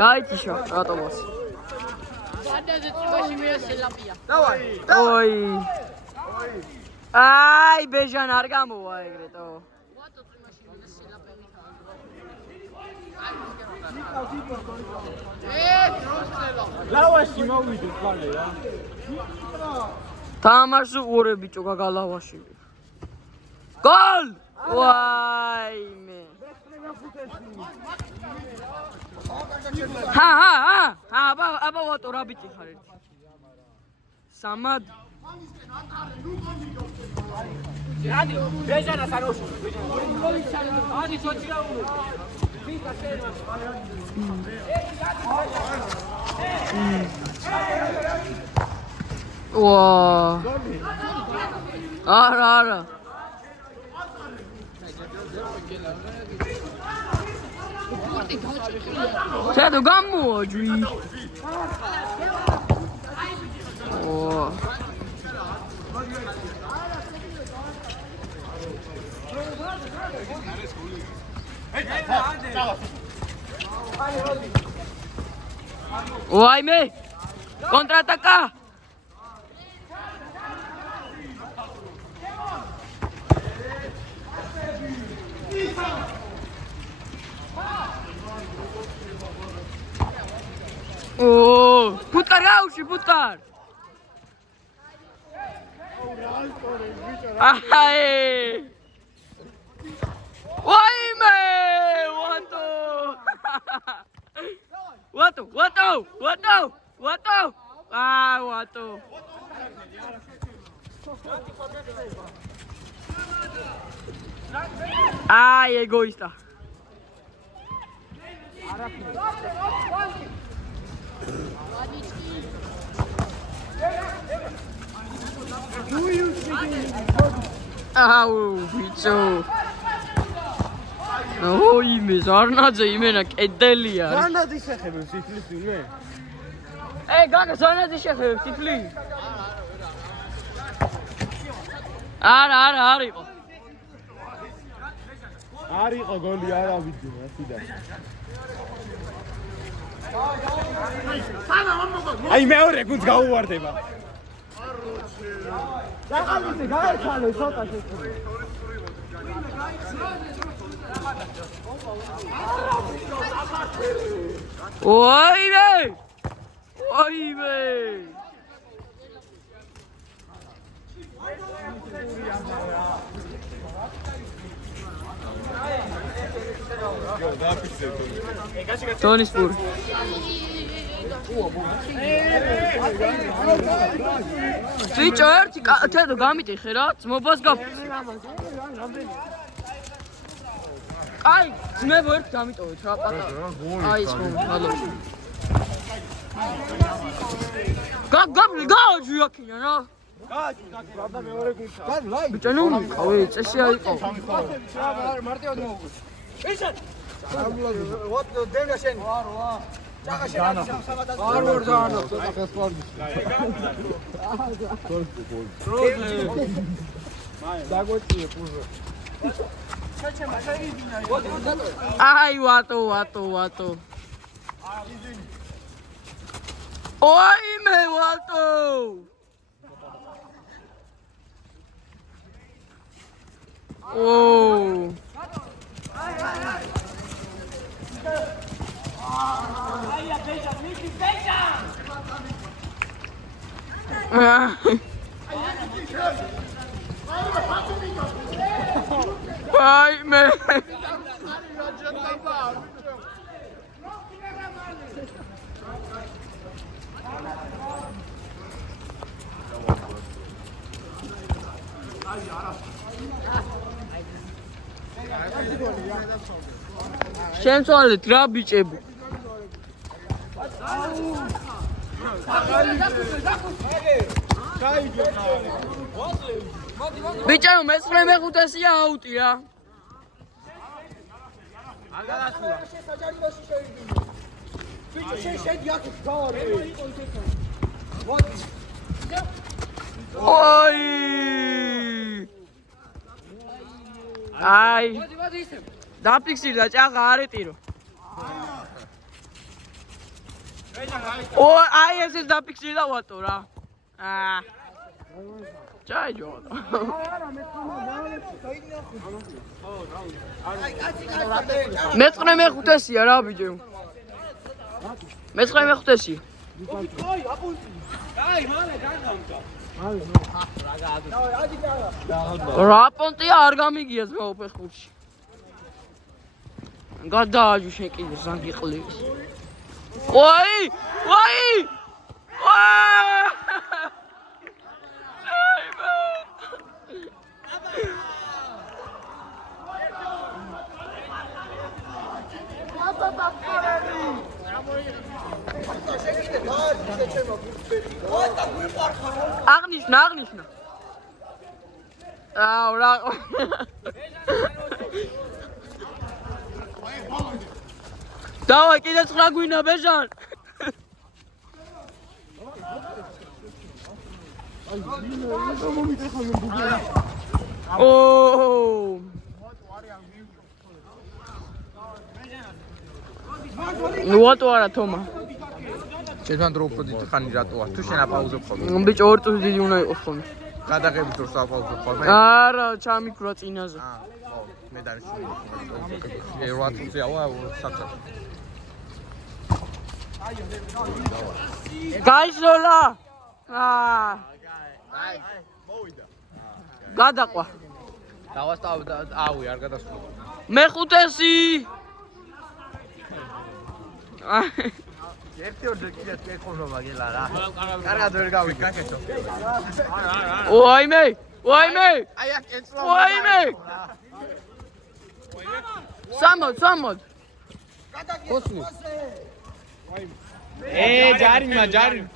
გაიჭიშა რატომას ой აი ბეჟან არ გამოვა ეგრეთო ლავაში მოვიდეთ ხალე რა თამაშს უყურე ბიჭო გაგალავაში გოლ ვაიმე ჰა აბა ვატო რა ბიჭი ხარ ერთი სამად ადი ბეჟანას არ ოშო ადი სოჭია ვა არა ჩადო გამოაჯვი ო ვაიმე კონტრატაკა ო ფუტკარ გაუში ფუტკარ აჰაი ვაიმე ვატო ვატო აი ეგოისტა აუ ბიჭო ოიმე ზარნაძე იმენა კედელია ზარნაძის შეხებებს თითლის ვინმე გაგა ზარნაძის შეხებებს თითლი არა არისო არისო გოლი არა ვიძი ასიდა აი მეორე გუნდს გაუვარდება დაღალისე გაერჩალე ცოტა შეწყდა ოიმე ტონისპური ბიჭო ერთი თედო გამიტიხე რა ძმობას აი ძმებო ერთ გამიტოვეთ რა პატარა აი ის მომალო გააჯვი აქინა რა გააჯვი და მეორე გუნდს ბიჭო ნუ ყავი წესი აიყო მარტივად მოვუგე ისე ვატ დენგაშენ ვარო ჩაღაშენ ვარ დაანო ცოტა ხესვარდი დაგოჭიე პუზო აი ვატო ოიმე ვატო ო აია ბეჟა მიკი ბეჟა ვაიმე შენ წვალეთ რა ბიჭები ბიჭო მეცხრე მეხუთესია აუტი რა აგალასულა შესაჯარიმოში შევიდნენ ბიჭო შენ შედი აქ გავარე ოი აი დაფიქსირდა ჭაღა არ ეტირო ო აი ეს დაფიქსირდა და ვატო რა. აა. ჯაიჯო. მეცხრე მეხუთესია რა ბიჭო. მეცხრე მეხუთესია. რა პონტია არ გამიგიას მე უფეხულში. გადააჯუ შენ კიდე ზანგი ყლის. ვაი! ვაი! აღნიშნა, აღნიშნა. აუ რა. დავაი კიდე 9 გვინა ბეჟან. ო ნუ ვატო არა თომა. Cezvan dropul din Khani ratu. Tu șena pauză xomi. ბიჭო 2 წუთი დიდი უნდა იყოს ხოლმე. Გადაღები დროს აპაუზო ხოლმე. არა, ჩამიკვრა წინაზე. ხო, მე დანიშნული. 8 წუთი ავა საბჭოთა. გაიშოლა. აა. აი, მოვიდა. გადაყვა. დავასწავ აუი არ გადასულა. მეხუთესი. ერთი ორ კიდე ეკონო მაგელა რა. კარგად ვერ გავიგე. გაკეთო. ვაიმე! ვაიმე! აი აქ ეცლა. ვაიმე! სამოდ. ხოსნი. ჯარიმა.